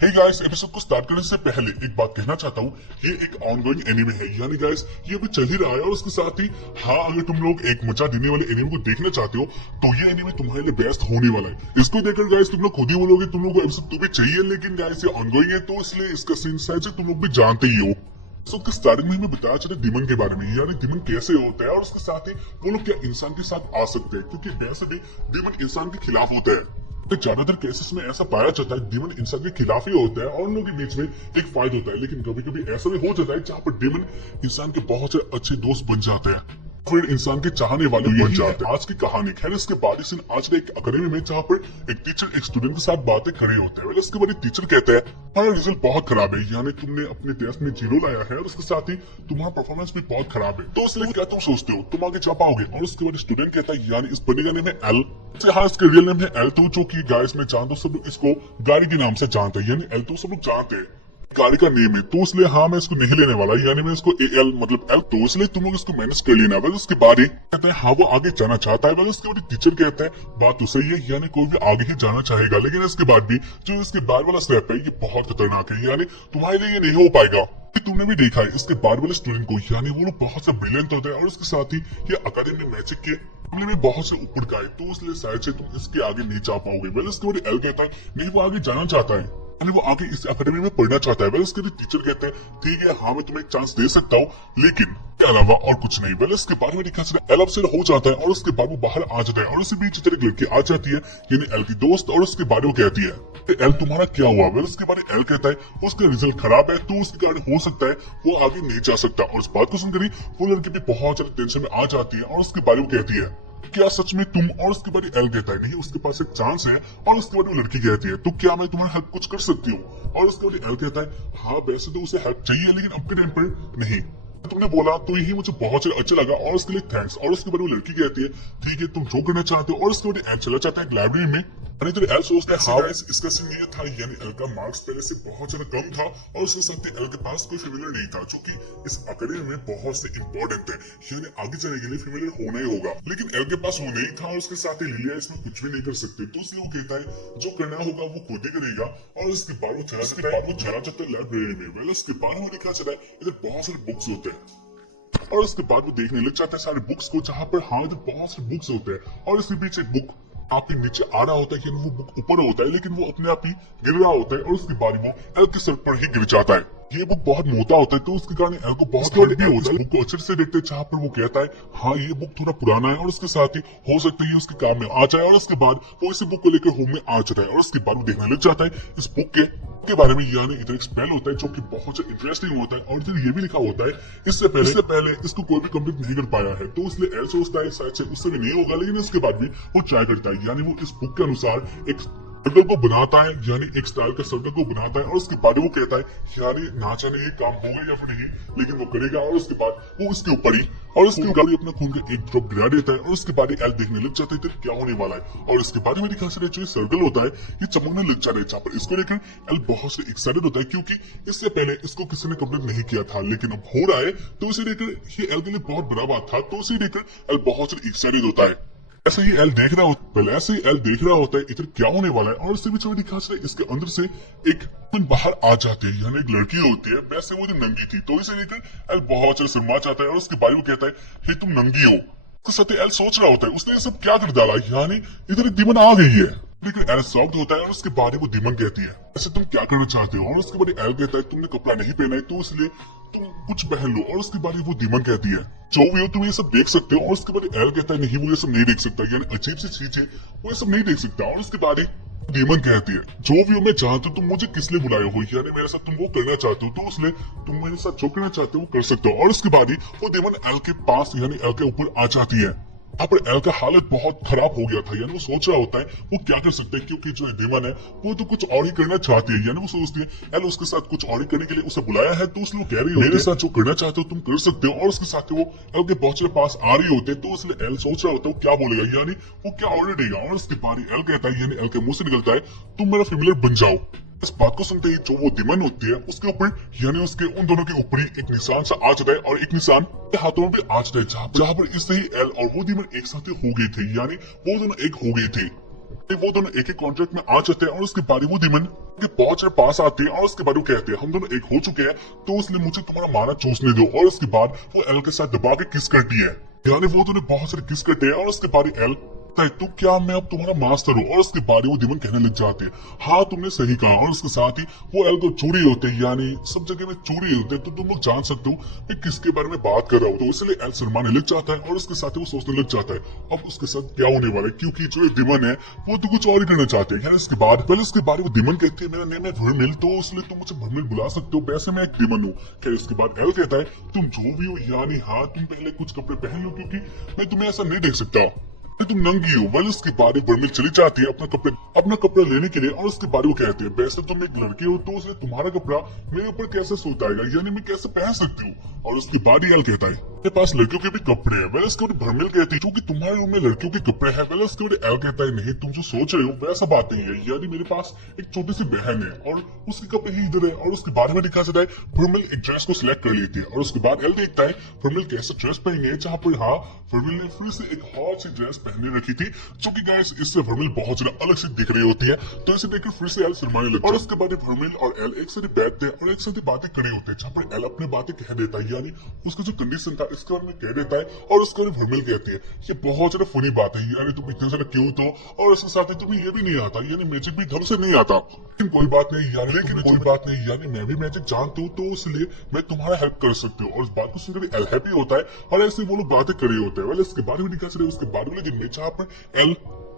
Hey guys, episode को start करने से पहले एक बात कहना चाहता हूँ। ये एक ऑनगोइंग एनिमे है, यानी गाइस ये अभी चल ही रहा है। और उसके साथ ही हाँ, अगर तुम लोग एक मजा देने वाले एनिमे को देखना चाहते हो तो ये एनिमे तुम्हारे लिए बेस्ट होने वाला है। इसको देखकर गाइस तुम लोग खुद ही बोलोगे तुम लोग को एपिसोड 2 भी चाहिए, लेकिन गाइस ये ऑनगोइंग है तो इसलिए इसका सीन साइज तुम लोग भी जानते ही हो। तो उसके स्टार्टिंग में हमें बताया चला डिमन के बारे में, यानी डिमन कैसे होता है और उसके साथ ही वो लोग क्या इंसान के साथ आ सकते हैं, क्योंकि वैसे भी डिमन इंसान के खिलाफ होता है। तो ज्यादातर केसेस में ऐसा पाया जाता है डिमन इंसान के खिलाफ ही होता है और उन लोगों के बीच में एक फाइट होता है। लेकिन कभी कभी ऐसा भी हो जाता है जहाँ पर डिमन इंसान के बहुत से अच्छे दोस्त बन जाते हैं, फिर इंसान के चाहने वाले बन जाते हैं। आज की कहानी खैर इसके बाद इस आज एक अकेडमी में जहाँ पर एक टीचर एक स्टूडेंट के साथ बातें खड़े होते हैं। इसके बाद टीचर कहते हैं हमारा रिजल्ट बहुत खराब है, यानी तुमने अपने टेस्ट में 0 लाया है और उसके साथ ही तुम्हारा परफॉर्मेंस भी बहुत खराब है, तो इसलिए क्या तुम सोचते हो तुम आगे जा पाओगे। और उसके बाद स्टूडेंट कहता है यानी इस बंदे का नेम है एल। हाँ, इसका रियल नेम है एल टू, जो की गाइस में जानता हूँ सब लोग इसको गाड़ी के नाम से जानते हैं, यानी एल टू सब लोग जानते हैं गाड़ी का नेम है। तो इसलिए हाँ, मैं इसको नहीं लेने वाला, यानी मैं इसको एल मतलब एल, तो इसलिए तुम लोग इसको मैनेज कर लेना। वैसे उसके बाद ही कहते हैं हाँ वो आगे जाना चाहता है। वैसे उसके बाद टीचर कहते हैं बात तो सही है, यानी कोई भी आगे ही जाना चाहेगा, लेकिन इसके बाद भी जो इसके बाद वाला स्टेप है ये बहुत खतरनाक है, यानी तुम्हारे लिए ये नहीं हो पाएगा। तुमने भी देखा है इसके बाद वाले स्टूडेंट को, यानी वो लोग बहुत से ब्रिलियंट होते हैं और उसके साथ ही ये अकादमी मैजिक के मामले में बहुत से ऊपर का है, तो इसलिए शायद से तुम इसके आगे नहीं जा पाओगे। वेल इसके बाद एल कहता है नहीं वो आगे जाना चाहता है, यानी वो आगे इस अकेडमी में पढ़ना चाहता है। वेल इसके टीचर कहते हैं ठीक है हाँ मैं तुम्हें एक चांस दे सकता हूँ, लेकिन के अलावा और कुछ नहीं। वेल इसके बारे में लिखा एल अपसेट हो जाता है और उसके बाद वो बाहर आ जाता है और उसी बीच एक लड़की आ जाती है, यानी एल की दोस्त, और उसके बारे में कहती है एल तुम्हारा क्या हुआ। वेल उसके बारे एल कहता है उसका रिजल्ट खराब है तो उसके कारण हो सकता है वो आगे नहीं जा सकता। और इस बात को सुनकर वो लड़की भी बहुत ज्यादा टेंशन में आ जाती है और उसके बारे में कहती है क्या सच में तुम। और उसके बाद एल कहता है नहीं उसके पास एक चांस है। और उसके बाद वो लड़की कहती है तो क्या मैं तुम्हारी हेल्प कुछ कर सकती हूँ। और उसके बाद एल कहता है हाँ वैसे तो उसे हेल्प चाहिए लेकिन अब के टाइम पर नहीं, तुमने बोला तो यही मुझे बहुत अच्छा लगा और उसके लिए थैंक्स। और उसके बाद वो लड़की कहती है ठीक है तुम जो करना चाहते हो। और उसके बाद एल चला जाता है लाइब्रेरी में। तो एल सोचता है हाँ इसका सीन ये था, यानी एल का मार्क्स पहले से बहुत ज्यादा कम था और उसके साथ एल के पास कोई फेमिलियर नहीं था, जो कि इस अकेडमी में बहुत से इंपॉर्टेंट है, यानी आगे जाने के लिए फेमिलियर होना ही होगा। लेकिन एल के पास वो नहीं था और उसके साथ ही लिलिया इसमें कुछ भी नहीं कर सकती, तो इसलिए वो कहता है जो करना होगा वो खुद ही करेगा। और उसके बाद वो चला जाता है लाइब्रेरी में। वेल उसके बाद वो लिखा चला है इधर बहुत सारे बुक्स होते हैं और उसके बाद वो देखने लग जाता है सारे बुक्स को, जहाँ पर हाँ इधर बहुत सारे बुक्स होते हैं और इसके पीछे बुक आपके नीचे आ रहा होता है, यानी वो बुक ऊपर होता है लेकिन वो अपने आप ही गिर रहा होता है और उसके बाद वो एल के सर पर ही गिर जाता है। ये बुक बहुत मोटा होता है तो उसके कारण एल को बहुत हर्ट भी होता है। बुक को अच्छे से देखते हैं जहाँ पर वो कहता है हाँ ये बुक थोड़ा पुराना है और उसके साथ ही हो सकता है उसके काम में आ जाए। और उसके बाद वो इसी बुक को लेकर होम में आ जाता है और उसके बाद वो देखने लग जाता है इस बुक के बारे में, यानी इधर एक स्पेल होता है जो कि बहुत इंटरेस्टिंग होता है। और इधर ये भी लिखा होता है इससे पहले इसको कोई भी कंप्लीट नहीं कर पाया है, तो इसलिए एल सोचता है शायद से उससे भी नहीं होगा, लेकिन इसके बाद भी वो ट्राई करता है, यानी वो इस बुक के अनुसार एक सर्कल को बनाता है, यानी एक स्टाइल का सर्कल को बनाता है। और उसके बाद वो कहता है यानी ना जाने ये काम होगा या फिर नहीं, लेकिन वो करेगा। और उसके बाद वो उसके ऊपर ही और उसके ऊपर ही अपना खून का एक ड्रॉप गिरा देता है और उसके बाद एल देखने लग जाता है इधर क्या होने वाला है। और इसके बाद में दिखा सकता है जो सर्कल होता है ये चमकने लग जाता है, जहाँ पर इसको लेकर एल बहुत से एक्साइटेड होता है, क्योंकि इससे पहले इसको किसी ने कंप्लीट नहीं किया था लेकिन अब हो रहा है, तो इसे लेकर ये एल के लिए बहुत बड़ा बात था, तो इसे लेकर एल बहुत से एक्साइटेड होता है। ऐसे ही एल देख रहा होता है, ऐसे ही एल देख रहा होता है इधर क्या होने वाला है। और इससे भी दिखा सकता है इसके अंदर से एक बाहर आ जाती है, यानी एक लड़की होती है, वैसे वो नंगी थी, तो इसे लेकर एल बहुत ज्यादा शर्मा जाता है और उसके बारे में कहता है हे तुम नंगी हो। उसके साथ एल सोच रहा होता है उसने ये सब क्या कर डाला, यानी इधर एक दीमन आ गई है। लेकिन एल शॉक्ड होता है और उसके बाद वो दीमन कहती है ऐसे तुम क्या करना चाहते हो। और उसके बाद एल कहता है तुमने कपड़ा नहीं पहना है तो इसलिए तुम कुछ पहन लो। और उसके बाद वो दीमन कहती है जो भी हो तुम ये सब देख सकते हो। और उसके बाद एल कहता है नहीं वो ये सब नहीं देख सकता, यानी अजीब सी चीज है वो ये सब नहीं देख सकता। और उसके बाद दीमन कहती है जो भी हो मैं जानती हूँ तुम मुझे किस लिए बुलाए हो, यानी मेरे साथ तुम वो करना चाहते हो, तो इसलिए तुम मेरे साथ जो करना चाहते हो वो कर सकते हो। और उसके बाद ही वो दीमन एल के पास यानी एल के ऊपर आ जाती है। यहाँ पर एल का हालत बहुत खराब हो गया था, यानी वो सोच रहा होता है वो क्या कर सकता है, क्योंकि जो दीमन है वो तो कुछ और ही करना चाहती है, यानी वो सोचती है एल उसके साथ कुछ और ही करने के लिए उसे बुलाया है, तो उसने कह रही है मेरे साथ जो करना चाहते हो तुम कर सकते हो। और उसके साथ वो एल के पहुंचने पास आ रही होते, तो इसलिए एल सोच रहा होता है वो क्या बोलेगा, यानी वो क्या ऑर्डर देगा। और उसके बाद एल कहता है, यानी एल के मुंह से निकलता है तुम मेरा फेमिलियर बन जाओ। इस बात को सुनते ही जो वो दीमन होती है उसके ऊपर यानी उसके उन दोनों के ऊपर ही एक निशान सा आ जाता है और एक निशान के हाथों में भी आ जाता है, जहाँ पर इससे ही एल और वो दीमन एक साथ हो गए थे, यानी वो दोनों एक हो गए थे। वो दोनों एक एक कॉन्ट्रैक्ट में आ जाते हैं और उसके बाद वो दिमन के पहुंच पास आते हैं और उसके बाद वो कहते हैं हम दोनों एक हो चुके हैं, तो इसलिए मुझे तुम्हारा माना चूसने दो। और उसके बाद वो एल के साथ दबा के किस करती है, यानी वो दोनों बहुत सारे किस करते हैं और उसके बाद एल तो क्या मैं अब तुम्हारा मास्टर हूँ। और उसके बाद वो दिमन कहने लग जाते हैं हाँ तुमने सही कहा। और उसके साथ ही वो एल को चोरी होते हैं, यानी सब जगह में चोरी होते हैं, तो तुम लोग जान सकते हो मैं किसके बारे में बात कर रहा हूँ। तो इसलिए एल शर्माने लग जाता है और उसके साथ वो सोचने लग जाता है अब उसके साथ क्या होने वाला है, क्योंकि जो दिमन है वो तो कुछ और ही करना चाहते हैं। इसके बाद पहले उसके बाद वो दिमन कहती है मेरा नेम है भरमिल, तो इसलिए तुम मुझे भरमिल बुला सकते हो, वैसे मैं एक दिमन हूँ। खैर उसके बाद एल कहता है तुम जो भी हो, यानी हाँ तुम पहले कुछ कपड़े पहन लो क्योंकि मैं तुम्हें ऐसा नहीं देख सकता, तुम नंगी हो। वेल उसके बाद बर्मिल चली जाती है अपना कपड़ा लेने के लिए। और उसके बाद वो कहते हैं वैसे तुम एक लड़के हो तो उसने तुम्हारा कपड़ा मेरे ऊपर कैसे सोता है, यानी मैं कैसे पहन सकती हूँ। और उसके बाद एल कहता है मेरे पास लड़कियों के भी कपड़े हैं। वेल उसके बाद भरमिल कहती है क्योंकि तुम्हारे रूम में लड़कियों के कपड़े हैं। वेल उसके बाद एल कहता है नहीं तुम जो सोच रहे हो वैसा बात नहीं है, यानी मेरे पास एक छोटी सी बहन है और उसके कपड़े ही इधर है। और उसके बारे में दिखा जाता है भरमिल एक ड्रेस को सिलेक्ट कर लेती है। और उसके बाद एल देखता है भरमिल कैसे ड्रेस पहनी है, जहाँ पर हाँ भरमिल ने फिर से एक हॉट सी ड्रेस पहने रखी थी, जो कि गाइस इससे भरमिल बहुत ज्यादा अलग से दिख रही होती है। तो इसे देखकर फिर से एल शर्माने लगता है। और उसके बाद भरमिल और एल एक साथ बैठते हैं और एक साथ बातें करे होते हैं, जहाँ पर एल अपनी बातें कह देता है, यानी उसका जो कंडीशन था इसके बारे में कह देता है। और उसके बाद भरमिल कहती है ये बहुत ज्यादा फनी बात है, यानी तुम इतने ज्यादा क्यूट हो और इसके साथ ही तुम्हें ये भी नहीं आता, यानी मैजिक भी ढंग से नहीं आता। लेकिन कोई बात नहीं यानी मैं भी मैजिक जानता हूँ, तो इसलिए मैं तुम्हारा हेल्प कर सकती हूँ। और इस बात को सुनकर एल हैप्पी होता है और ऐसे वो लोग बातें कर रहे होते हैं। इसके बारे में दिखा चले उसके बाद वाले दिन में जहाँ पर एल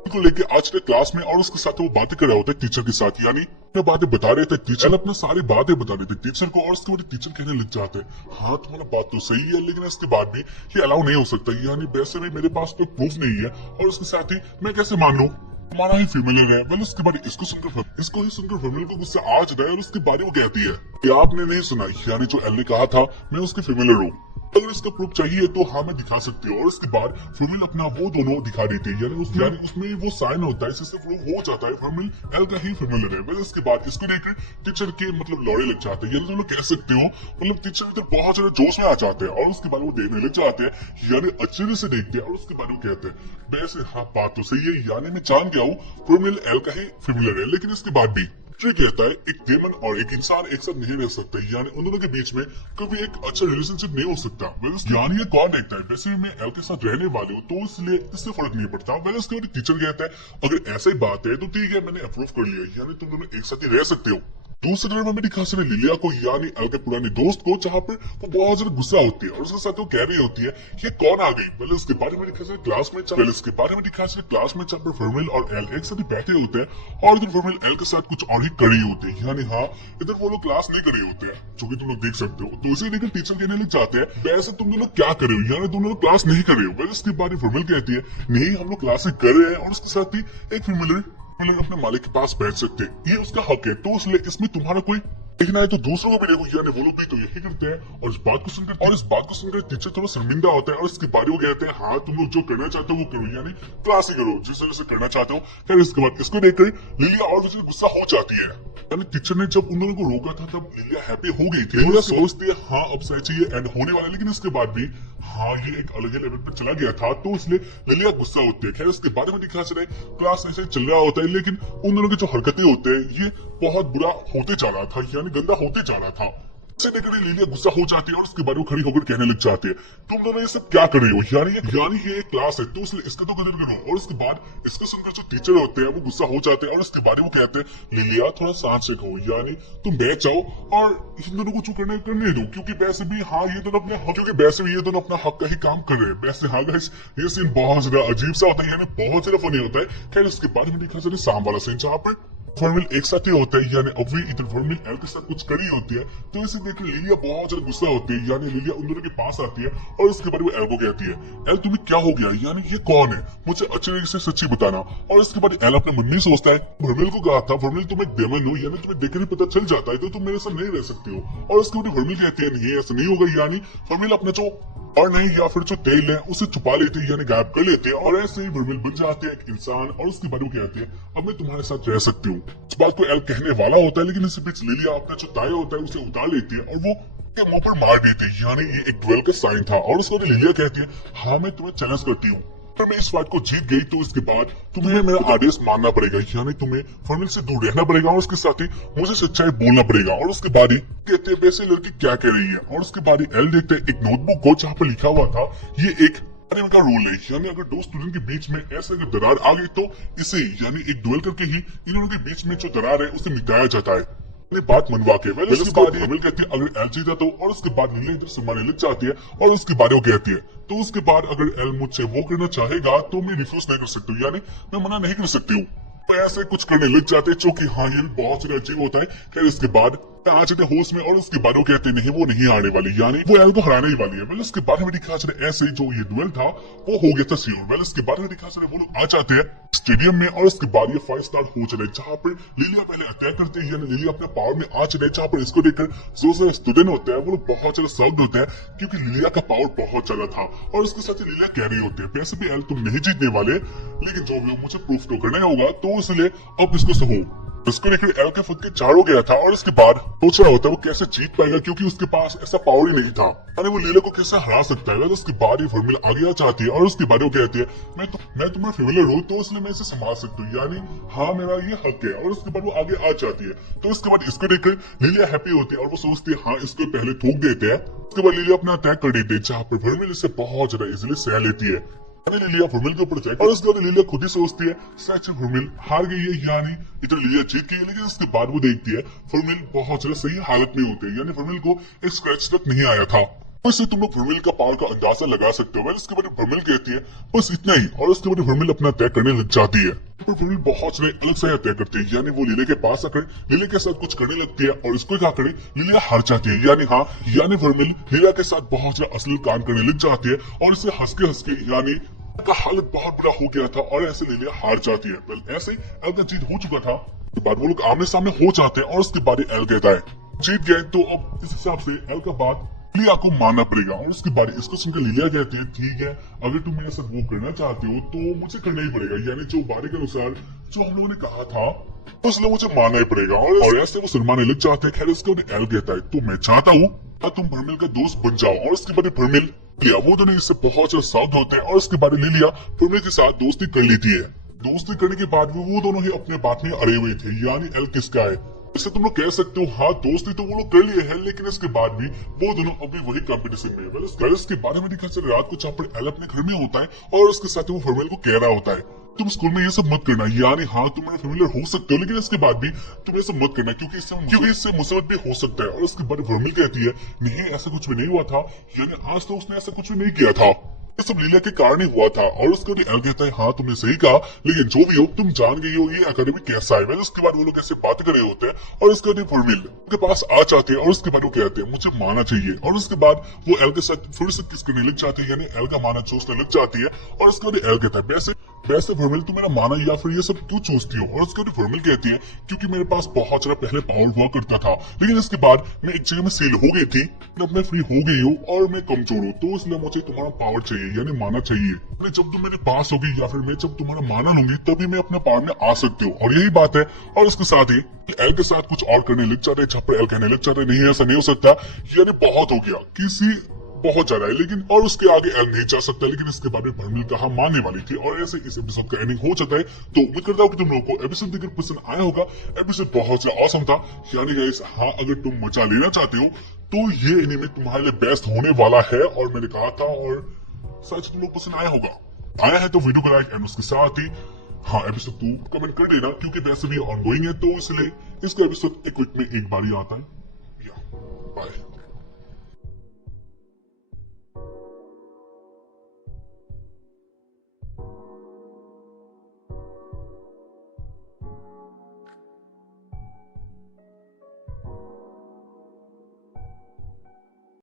को लेके आज के क्लास में और उसके साथ वो बातें कर रहा होता है टीचर के साथ, यानी क्या बातें बता रहे थे टीचर अपना सारी बातें बता रहे थे टीचर को। और उसके बाद टीचर कहने लग जाते हैं हाँ तुम्हारा बात तो सही है, लेकिन इसके बाद भी ये अलाउ नहीं हो सकता, यानी वैसे भी मेरे पास कोई प्रूफ नहीं है और उसके साथ ही मैं कैसे मान लूं तुम्हारा ही फीमेलर है। वेल उसके बाद इसको ही सुनकर फीमेल को गुस्सा आ जाता है और उसके बारे में कहती है कि आपने नहीं सुना, यानी जो एल ने कहा था मैं उसके फीमेलर हूँ, अगर इसका प्रूफ चाहिए तो हाँ मैं दिखा सकती हूँ। और उसके बाद फीमेल अपना वो दोनों दिखा देती है, यानी उसमें वो साइन होता है जिससे प्रूफ हो जाता है फीमेल एल का ही फीमेलर है। वेल उसके बाद इसको देखकर टीचर के मतलब लौड़े लग जाते हैं, यानी तुम लोग कह सकते हो मतलब टीचर इधर बहुत ज्यादा जोश में आ जाते हैं। और उसके बाद वो देखने लग जाते हैं, यानी अच्छे से देखते हैं। और उसके बाद वो कहते हैं वैसे हाँ बात तो सही है, यानी मैं जान गया हूँ फीमेल एल का ही फीमेलर है, लेकिन इसके बाद भी कहता है एक डेमन और एक इंसान एक साथ नहीं रह सकते, यानी उन दोनों के बीच में कभी एक अच्छा रिलेशनशिप नहीं हो सकता। यानी ये कौन देखता है, वैसे भी मैं एल के साथ रहने वाले हूँ तो इसलिए इससे फर्क नहीं पड़ता। वैसे उसके बाद टीचर कहता है अगर ऐसा ही बात है तो ठीक है मैंने अप्रूव कर लिया, यानी तुम दोनों एक साथ ही रह सकते हो। दूसरे तरफ में दिखा सकते लिलिया को, यानी एल के पुराने दोस्त को, जहाँ पर वो बहुत ज्यादा गुस्सा होती है और उसके साथ वो कह रही होती है ये कौन आ गई। पहले उसके बारे में दिखा सकते क्लास में जहाँ पर फर्मिल और एल एक साथ ही बैठे होते हैं और इधर फर्मिल एल के साथ कुछ और ही कर रही होती है, यानी हाँ इधर वो लोग क्लास नहीं कर रहे होते हैं, जो कि तुम लोग देख सकते हो। तो इसे लेकर टीचर कहने लग जाते हैं वैसे तुम लोग क्या कर रहे हो, यानी तुम लोग क्लास नहीं कर रहे हो। वैसे इसके बाद फर्मिल कहती है नहीं हम लोग क्लास कर रहे हैं और उसके साथ ही एक फीमेलर अपने मालिक के पास बैठ सकते हैं, ये उसका हक है, तो इसलिए इसमें तुम्हारा कोई देखना है तो दूसरों को भी देखो, यानी वो लोग भी तो यही करते हैं। और इस बात को सुनकर टीचर थोड़ा शर्मिंदा होता है और इसके बारे में कहते हैं हाँ तुम लोग जो करना चाहते हो वो करो, यानी क्लास ही करो जिस तरह से करना चाहते हो। फिर इसके बाद इसको देखकर लिलिया और भी गुस्सा हो जाती है, यानी टीचर ने जब उन दोनों को रोका था तब लिलिया हैप्पी हो गई थी, लिलिया सोचती है हाँ अब सच ये एंड होने वाला है, लेकिन इसके बाद भी हाँ ये एक अलग ही लेवल पर चला गया था, तो इसलिए लिलिया गुस्सा होती है। खैर इसके बारे में दिखा चले क्लास ऐसे चल रहा होता है, लेकिन उन दोनों की जो हरकतें होते हैं ये बहुत बुरा होते जा रहा था, यानी गंदा होते जा रहा था। इसे देखकर लिलिया गुस्सा हो जाती है और उसके बाद वो खड़ी होकर कहने लग जाती है तुम दोनों ये सब क्या कर रहे हो, यानी ये एक क्लास है तो इसलिए इसका तो कदर करो। और उसके बाद इसको सुनकर जो टीचर होते हैं वो गुस्सा हो जाते हैं और इसके बाद वो कहते हैं लिलिया थोड़ा शांत से कहो, यानी तुम बैठ जाओ और इन दोनों को जो करने दो, क्योंकि वैसे भी हाँ ये दोनों अपना हक का ही काम कर रहे हैं। वैसे हाँ गाइस ये सीन बहुत ज्यादा अजीब सा होता है, यानी बहुत ज्यादा फनी होता है। खैर उसके बाद में दिखा जाए शाम वाला सीन जहाँ पर फॉर्मिल एक साथ ही होता है, यानी अब भी इधर फॉर्मिल एल के साथ कुछ करी होती है, तो इसे देख लिलिया बहुत ज्यादा गुस्सा होती है, यानी लिलिया उन दोनों के पास आती है और उसके बाद वो एल को कहती है एल तुम्हें क्या हो गया, यानी ये कौन है मुझे अच्छे तरीके से सच्ची बताना। और इसके बाद एल अपने मन में सोचता है फॉर्मिल को कहा था फॉर्मिल तुम एक डेमन हो, यानी तुम्हें देखकर ही पता चल जाता है तो तुम मेरे साथ नहीं रह सकते हो। और उसके बाद फॉर्मिल कहती है नहीं ऐसा नहीं होगा, यानी फॉर्मिल अपना जो और नहीं या फिर जो तेल है उसे छुपा लेते हैं, यानी गायब कर लेते हैं और ऐसे ही फॉर्मिल बन जाते हैं एक इंसान। और उसके बाद वो कहते हैं अब मैं तुम्हारे साथ रह सकती हूँ। इस बात को एल कहने वाला होता है, लेकिन इसी बीच लिलिया अपना जो ताया होता है उसे उतार लेती है और वो के मुंह पर मार देती है, यानी ये एक ड्वेल का साइन था। और उसको लिलिया कहती है हाँ मैं तुम्हें चैलेंज करती हूँ, अगर मैं इस फाइट को जीत गई तो इसके बाद तुम्हें मेरा आदेश मानना पड़ेगा, यानी तुम्हें फर्मिल से दूर रहना पड़ेगा और उसके साथ ही मुझे सच्चाई बोलना पड़ेगा। और उसके बाद ही कहते हैं वैसे लड़की क्या कह रही है, और उसके बाद ही एल देखते हैं एक नोटबुक को जहाँ पर लिखा हुआ था ये एक एनिमे का रूल है, यानी अगर दो स्टूडेंट के बीच में ऐसे अगर दरार आ गई तो इसे यानी एक डुएल करके ही इन दोनों के बीच में जो दरार है उसे मिटाया जाता है। बात मनवा के उसके बाद फर्मिल कहती है अगर एल जीता तो, और उसके बाद नीले इधर सुनवाने लग जाती है और उसके बारे वो कहती है तो उसके बाद अगर एल मुझसे वो करना चाहेगा तो मैं रिफ्यूज नहीं कर सकती हूँ, यानी मैं मना नहीं कर सकती हूँ। ऐसे कुछ करने लग जाते हैं जो कि हाँ ये बहुत ज्यादा अजीब होता है। खैर इसके बाद आ जाते होश में और उसके बाद वो कहते नहीं वो नहीं आने वाली, यानी वो एल को हराने ही वाली है। वेल उसके बाद हमें दिखा चले ऐसे जो ये डुएल था वो हो गया था श्योर। वेल उसके बाद हमें दिखा चले वो लोग आ जाते हैं स्टेडियम में और उसके बाद ये फाइट स्टार्ट हो चले जहाँ पर लिलिया पहले अटैक करते हैं, यानी लिलिया अपने पावर में आ चले, जहाँ पर इसको देखकर जो से स्टूडेंट होते हैं वो लोग बहुत ज्यादा सख्त होते हैं क्योंकि लिलिया का पावर बहुत ज्यादा था और उसके साथ ही लिलिया कह रही होती है वैसे भी एल तुम नहीं जीतने वाले, लेकिन जो भी मुझे प्रूफ तो करना होगा तो इसलिए अब इसको सहो। उसको लेकर एल के खुद के चार हो गया था और उसके बाद सोच रहा होता है वो कैसे जीत पाएगा क्योंकि उसके पास ऐसा पावर ही नहीं था, यानी वो लीला को कैसे हरा सकता है। उसके बाद ही फर्मिल आगे आ जाती है और उसके बाद वो कहती है मैं तुम्हारा फेवरेट हूँ तो इसलिए मैं इसे संभाल सकती हूँ, यानी हाँ मेरा ये हक है। और उसके बाद वो आगे आ जाती है तो उसके बाद इसको देखकर लिलिया हैप्पी होती है और वो सोचती है हाँ इसको पहले थूक देते हैं। उसके बाद लिलिया अपना अटैक कर देती है जहाँ पर फर्मिल इसे बहुत ज्यादा इजिली सह लेती है। लिलिया फर्मिल के ऊपर और उसके बाद लिलिया खुद ही सोचती है सच फर्मिल हार गई है, यानी इधर लिलिया जीत गई है। लेकिन उसके बाद वो देखती है फर्मिल बहुत ज्यादा सही हालत में होते हैं, यानी फर्मिल को एक स्क्रैच तक नहीं आया था। इससे तुम लोग फर्मिल का पावर का अंदाजा लगा सकते हो। इसके बाद फर्मिल कहती है बस इतना ही और उसके बाद फर्मिल अपना अटैक करने लग जाती है। पर फर्मिल बहुत सारे अलग से अटैक करती है, यानी वो लिलिया के पास आकर लिलिया के साथ कुछ करने लगती है और इसको क्या करे लिलिया हार जाती है, यानी हाँ यानी फर्मिल लिलिया के साथ बहुत ज्यादा असली काम करने लग जाती है और इसे हंस के यानी का हालत बहुत बुरा हो गया था और ऐसे लिलिया हार जाती है। वेल ऐसे एल का जीत हो चुका था। उसके बाद वो लोग आमने सामने हो जाते हैं और उसके बाद एल कहता है जीत गए, तो अब इस हिसाब से एल का बात लिलिया को मानना पड़ेगा। और उसके बाद इसको सुनकर लिलिया कहती है ठीक है अगर तुम मेरे साथ वो करना चाहते हो तो मुझे करना ही पड़ेगा, यानी जो बारे के अनुसार जो हम लोगों ने कहा था तो इसलिए मुझे मानना ही पड़ेगा। और ऐसे वो शर्माने लग जाते हैं। खैर उसके बाद एल कहता है तो मैं चाहता हूँ तुम फर्मिल का दोस्त बन जाओ। और उसके बाद फर्मिल वो दोनों इससे बहुत ज्यादा साउथ होते हैं और उसके बाद लिलिया फर्मिल के साथ दोस्ती कर लेती है। दोस्ती करने के बाद वो दोनों ही अपने बात में अड़े हुए थे, यानी एल किसका है। इससे तुम लोग कह सकते हो हाँ दोस्ती तो वो लोग कर लिए हैं, लेकिन इसके बाद भी वो दोनों अभी वही कंपटीशन में है। इसके बारे में दिखा चल रात को जहाँ पर एल अपने घर में होता है और उसके साथ वो फर्मिल को कह रहा होता है तुम स्कूल में ये सब मत करना, यानी हाँ तुम मेरे फेमिलियर हो सकते हो लेकिन इसके बाद भी तुम ये सब मत करना क्योंकि इससे मुसीबत भी हो सकता है। और उसके बाद फर्मिल कहती है नहीं ऐसा कुछ भी नहीं हुआ था, यानी आज तो उसने ऐसा कुछ भी नहीं किया था, ये सब लीला के कारण ही हुआ था। और उसके बाद एल कहता है हाँ तुमने सही कहा, लेकिन जो भी हो तुम जान गई हो ये एकेडमी कैसा है। उसके बाद वो लोग ऐसे बात कर रहे होते हैं और उसके बाद फर्मिल उनके पास आ जाते हैं और उसके बाद वो कहते हैं मुझे माना चाहिए। और उसके बाद वो एल के साथ फिर से किस करने लग जाती है, यानी एल का माना चूसने लग जाती है। और उसके बाद एल कहता है वैसे फर्मिल तुम मेरा माना या फिर ये सब क्यों चूसती हो। और उसके बाद फर्मिल कहती है क्योंकि मेरे पास बहुत ज्यादा पहले पावर हुआ करता था, लेकिन इसके बाद मैं एक जगह में सील हो गई थी, अब मैं फ्री हो गई हूँ और मैं कमजोर हूँ, तो इसलिए मुझे तुम्हारा पावर चाहिए यानी माना चाहिए। मैं जब तुम मेरे पास होगी या फिर मैं जब तुम्हारा माना लूंगी तभी मैं अपने पावर में आ सकती हूँ। और यही बात है। और इसके साथ ही एल के साथ कुछ और करने लग जाते हैं, जहाँ पर एल कहने लग जाते हैं नहीं ऐसा नहीं हो सकता, यानी बहुत हो गया किसी बहुत ज्यादा है, लेकिन और उसके आगे एल नहीं जा सकता। लेकिन इसके बाद में फर्मिल कहा मानने वाली थी और ऐसे इस एपिसोड का एंडिंग हो जाता है। तो उम्मीद करता हूँ कि तुम लोगों को एपिसोड देखकर पसंद आया होगा। एपिसोड बहुत ज्यादा ऑसम था, यानी गाइस हाँ अगर तुम मजा लेना चाहते हो तो ये एनीमे तुम्हारे लिए बेस्ट होने वाला है और मैंने कहा था और सच तुम लोग पसंद आया होगा। आया है तो वीडियो को लाइक एंड उसके साथ ही हाँ एपिसोड 2 कमेंट कर देना क्योंकि वैसे भी ऑनगोइंग है तो इसलिए इसका एपिसोड एक वीक में एक बार ही आता है। बाय।